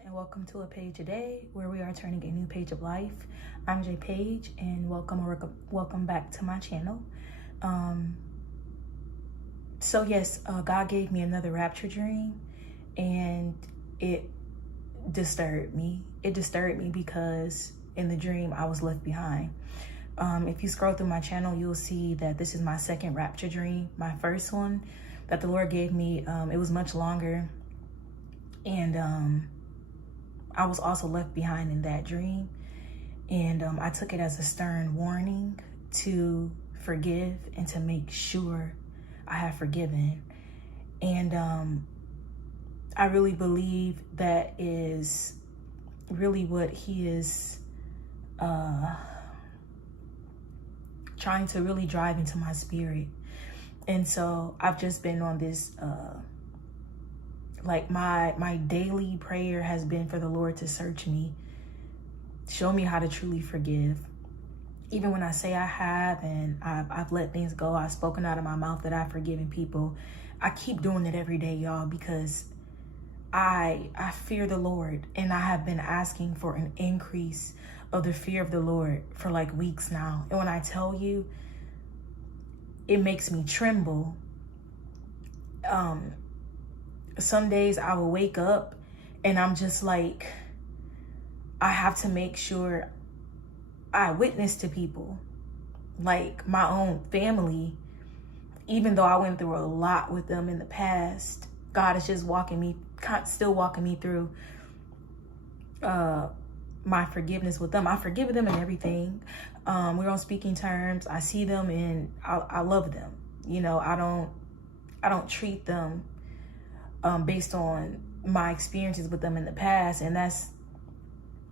And welcome to A Page a Day, where we are turning a new page of life. I'm J Page, and welcome back to my channel. God gave me another rapture dream, and it disturbed me. It disturbed me because in the dream I was left behind. If you scroll through my channel, you'll see that this is my second rapture dream. My first one that the Lord gave me, it was much longer, and I was also left behind in that dream. And I took it as a stern warning to forgive and to make sure I have forgiven. And I really believe that is really what he is trying to really drive into my spirit. And so I've just been on this my daily prayer has been for the Lord to search me, show me how to truly forgive. Even when I say I have, and I've let things go, I've spoken out of my mouth that I've forgiven people, I keep doing it every day, y'all, because I fear the Lord, and I have been asking for an increase of the fear of the Lord for like weeks now. And when I tell you, it makes me tremble. Some days I will wake up and I'm just like, I have to make sure I witness to people, like my own family. Even though I went through a lot with them in the past, God is just still walking me through my forgiveness with them. I forgive them and everything. We're on speaking terms. I see them and I love them. You know, I don't treat them based on my experiences with them in the past. And that's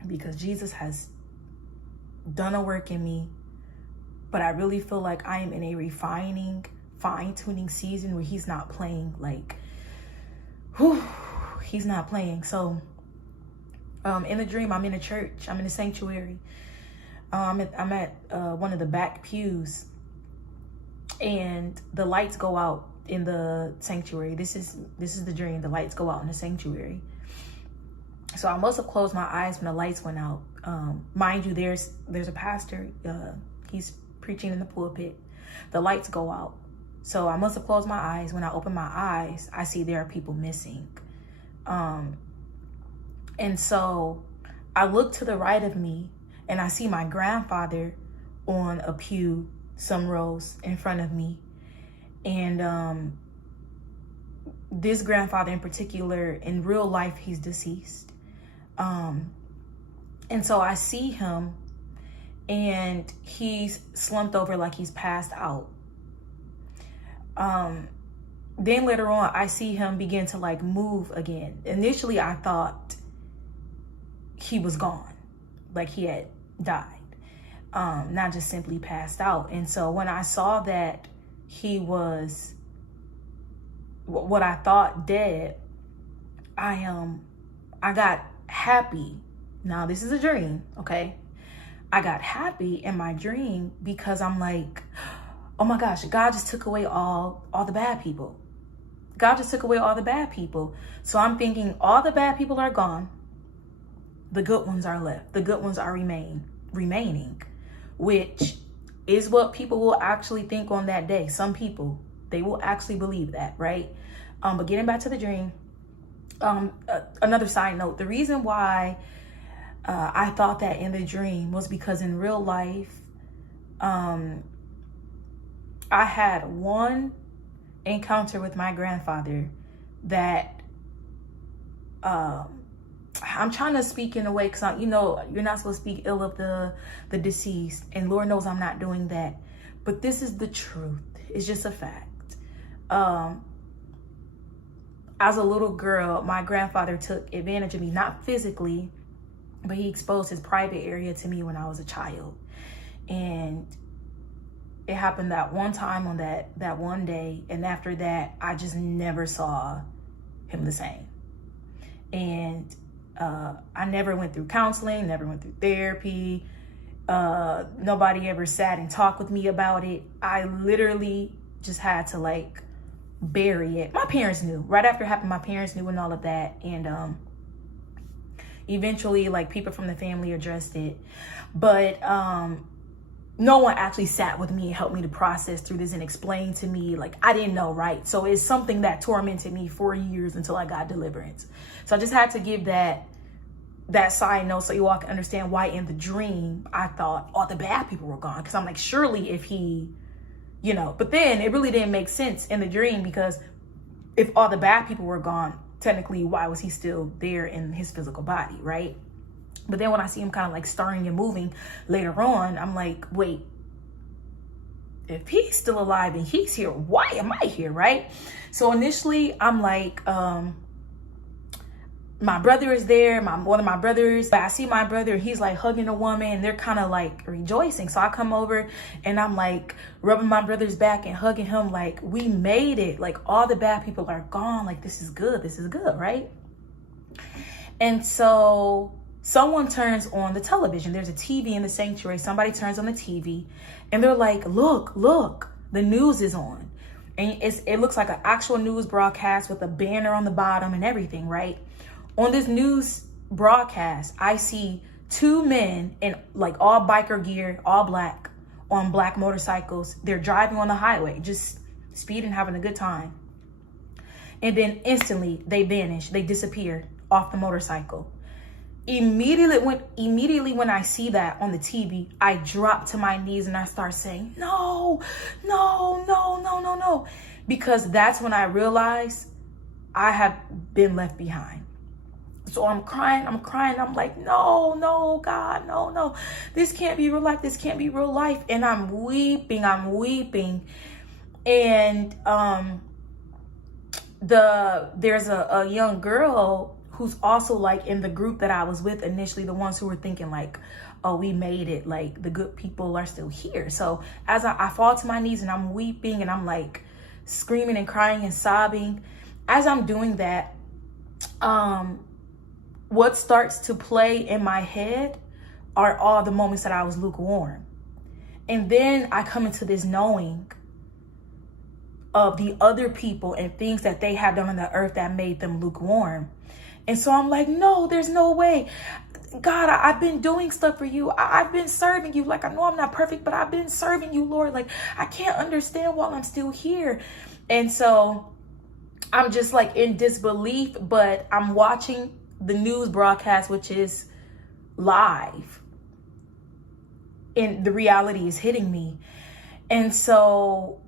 because Jesus has done a work in me. But I really feel like I am in a refining, fine-tuning season where he's not playing. He's not playing. So in the dream, I'm in a church. I'm in a sanctuary. I'm at one of the back pews, and the lights go out in the sanctuary. This is the dream. The lights go out in the sanctuary. So I must have closed my eyes when the lights went out. Mind you, there's a pastor. He's preaching in the pulpit. The lights go out. So I must have closed my eyes. When I open my eyes, I see there are people missing. And so I look to the right of me, and I see my grandfather on a pew, some rows in front of me. And this grandfather in particular, in real life, he's deceased. And so I see him, and he's slumped over like he's passed out. Then later on, I see him begin to move again. Initially, I thought he was gone, like he had died, not just simply passed out. And so when I saw that he was what I thought dead, I got happy. Now this is a dream, okay? I got happy in my dream because I'm like, oh my gosh, God just took away all the bad people. God just took away all the bad people. So I'm thinking all the bad people are gone. The good ones are left. The good ones are remaining, which is what people will actually think on that day. Some people, they will actually believe that, right? But getting back to the dream, another side note, the reason why I thought that in the dream was because in real life, I had one encounter with my grandfather that I'm trying to speak in a way, because you're not supposed to speak ill of the deceased, and Lord knows I'm not doing that, but this is the truth. It's just a fact. As a little girl, my grandfather took advantage of me, not physically, but he exposed his private area to me when I was a child. And it happened that one time on that one day, and after that, I just never saw him the same. And I never went through counseling, never went through therapy. Nobody ever sat and talked with me about it. I literally just had to bury it. My parents knew. Right after it happened, my parents knew and all of that. And Eventually, like, people from the family addressed it, but no one actually sat with me and helped me to process through this and explain to me, like, I didn't know, right? So it's something that tormented me for years until I got deliverance. So I just had to give that side note so you all can understand why in the dream I thought all the bad people were gone. Because I'm like, surely if he, you know, but then it really didn't make sense in the dream, because if all the bad people were gone, technically, why was he still there in his physical body, right? But then when I see him kind of like stirring and moving later on, I'm like, wait, if he's still alive and he's here, why am I here, right? So initially, I'm like, my brother is there, one of my brothers. I see my brother, he's like hugging a woman, and they're kind of like rejoicing. So I come over and I'm like rubbing my brother's back and hugging him, like, we made it. Like, all the bad people are gone. Like, this is good, right? And so someone turns on the television. There's a TV in the sanctuary. Somebody turns on the TV and they're like, look, the news is on. And it looks like an actual news broadcast with a banner on the bottom and everything, right? On this news broadcast, I see two men in like all biker gear, all black, on black motorcycles. They're driving on the highway, just speeding, having a good time. And then instantly they vanish. They disappear off the motorcycle. Immediately when I see that on the TV, I drop to my knees and I start saying, no, because that's when I realized I have been left behind. So I'm crying. I'm like, no, God, no. This can't be real life. This can't be real life. And I'm weeping. And there's a young girl who's also like in the group that I was with initially, the ones who were thinking like, oh, we made it, like the good people are still here. So as I fall to my knees and I'm weeping and I'm like screaming and crying and sobbing, as I'm doing that, what starts to play in my head are all the moments that I was lukewarm. And then I come into this knowing of the other people and things that they have done on the earth that made them lukewarm. And so I'm like, no, there's no way. God, I've been doing stuff for you. I've been serving you. Like, I know I'm not perfect, but I've been serving you, Lord. Like, I can't understand why I'm still here. And so I'm just like in disbelief, but I'm watching the news broadcast, which is live. And the reality is hitting me. And so,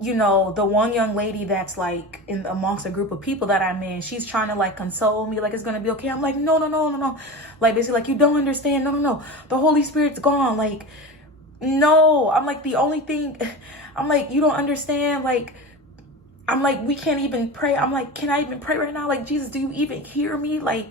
you know, the one young lady that's like in amongst a group of people that I'm in, she's trying to like console me, like it's gonna be okay. I'm like, no. Like basically like, you don't understand. No. The Holy Spirit's gone. Like, no. I'm like, the only thing, I'm like, you don't understand. Like, I'm like, we can't even pray. I'm like, can I even pray right now? Like, Jesus, do you even hear me? Like,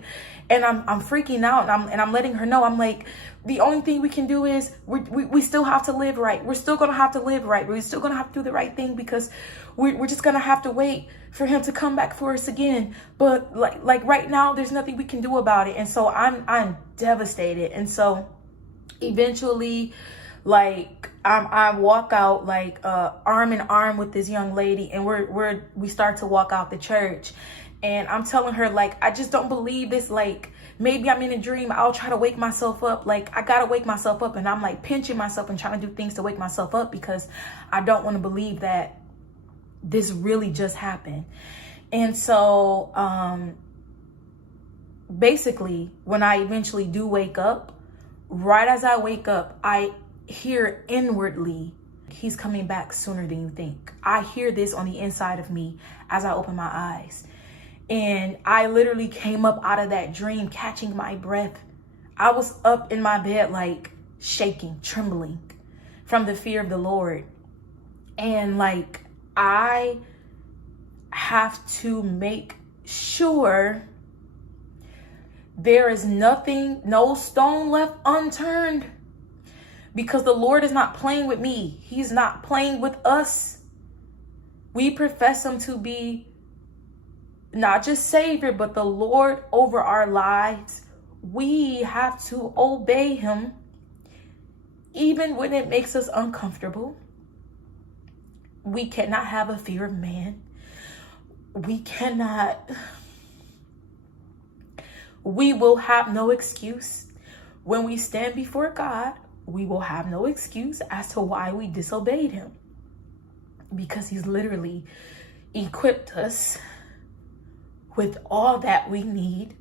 and I'm freaking out, and I'm letting her know. I'm like, the only thing we can do is we still have to live right. We're still gonna have to live right. We're still gonna have to do the right thing, because we're just gonna have to wait for him to come back for us again. But like right now, there's nothing we can do about it. And so I'm devastated. And so eventually, like I walk out like arm in arm with this young lady, and we start to walk out the church. And I'm telling her, like, I just don't believe this. Like, maybe I'm in a dream. I'll try to wake myself up. Like, I gotta wake myself up. And I'm like pinching myself and trying to do things to wake myself up, because I don't want to believe that this really just happened. And so basically, when I eventually do wake up, right as I wake up, I hear inwardly, he's coming back sooner than you think. I hear this on the inside of me as I open my eyes. And I literally came up out of that dream catching my breath. I was up in my bed, like shaking, trembling from the fear of the Lord. And like, I have to make sure there is nothing, no stone left unturned, because the Lord is not playing with me. He's not playing with us. We profess him to be not just Savior, but the Lord over our lives. We have to obey him, even when it makes us uncomfortable. We cannot have a fear of man. We cannot We will have no excuse. When we stand before God, we will have no excuse as to why we disobeyed him. Because he's literally equipped us with all that we need.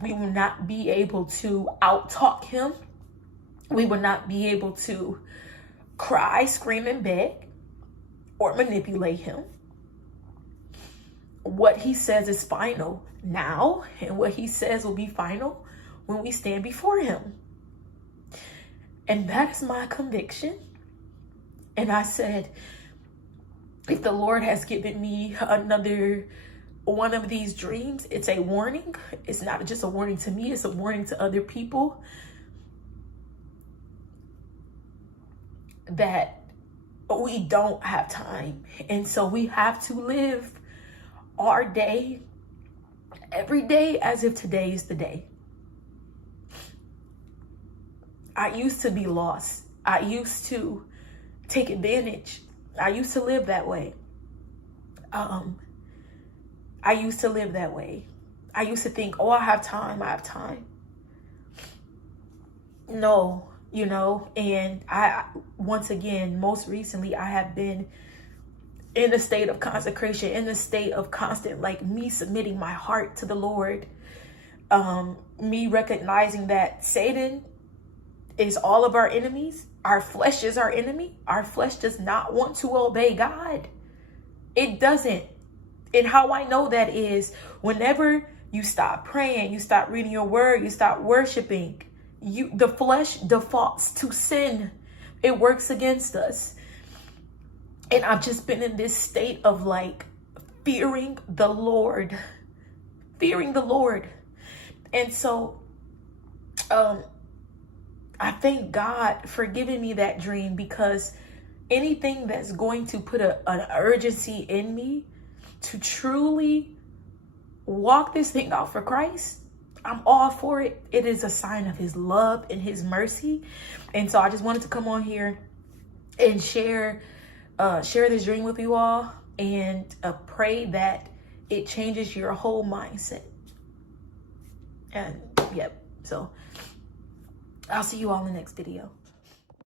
We will not be able to out-talk him. We will not be able to cry, scream, and beg or manipulate him. What he says is final now, and what he says will be final when we stand before him. And that is my conviction. And I said, if the Lord has given me another one of these dreams, it's a warning. It's not just a warning to me, it's a warning to other people that we don't have time. And so we have to live our day, every day, as if today is the day. I used to be lost. I used to take advantage. I used to live that way. I used to live that way. I used to think, oh, I have time. No, and once again, most recently, I have been in a state of consecration, in a state of constant, me submitting my heart to the Lord, me recognizing that Satan is all of our enemies. Our flesh is our enemy. Our flesh does not want to obey God. It doesn't. And how I know that is whenever you stop praying, you stop reading your word, you stop worshiping, the flesh defaults to sin. It works against us. And I've just been in this state of fearing the Lord. And so, I thank God for giving me that dream, because anything that's going to put an urgency in me to truly walk this thing out for Christ, I'm all for it. It is a sign of his love and his mercy. And so I just wanted to come on here and share this dream with you all, and pray that it changes your whole mindset. And so I'll see you all in the next video.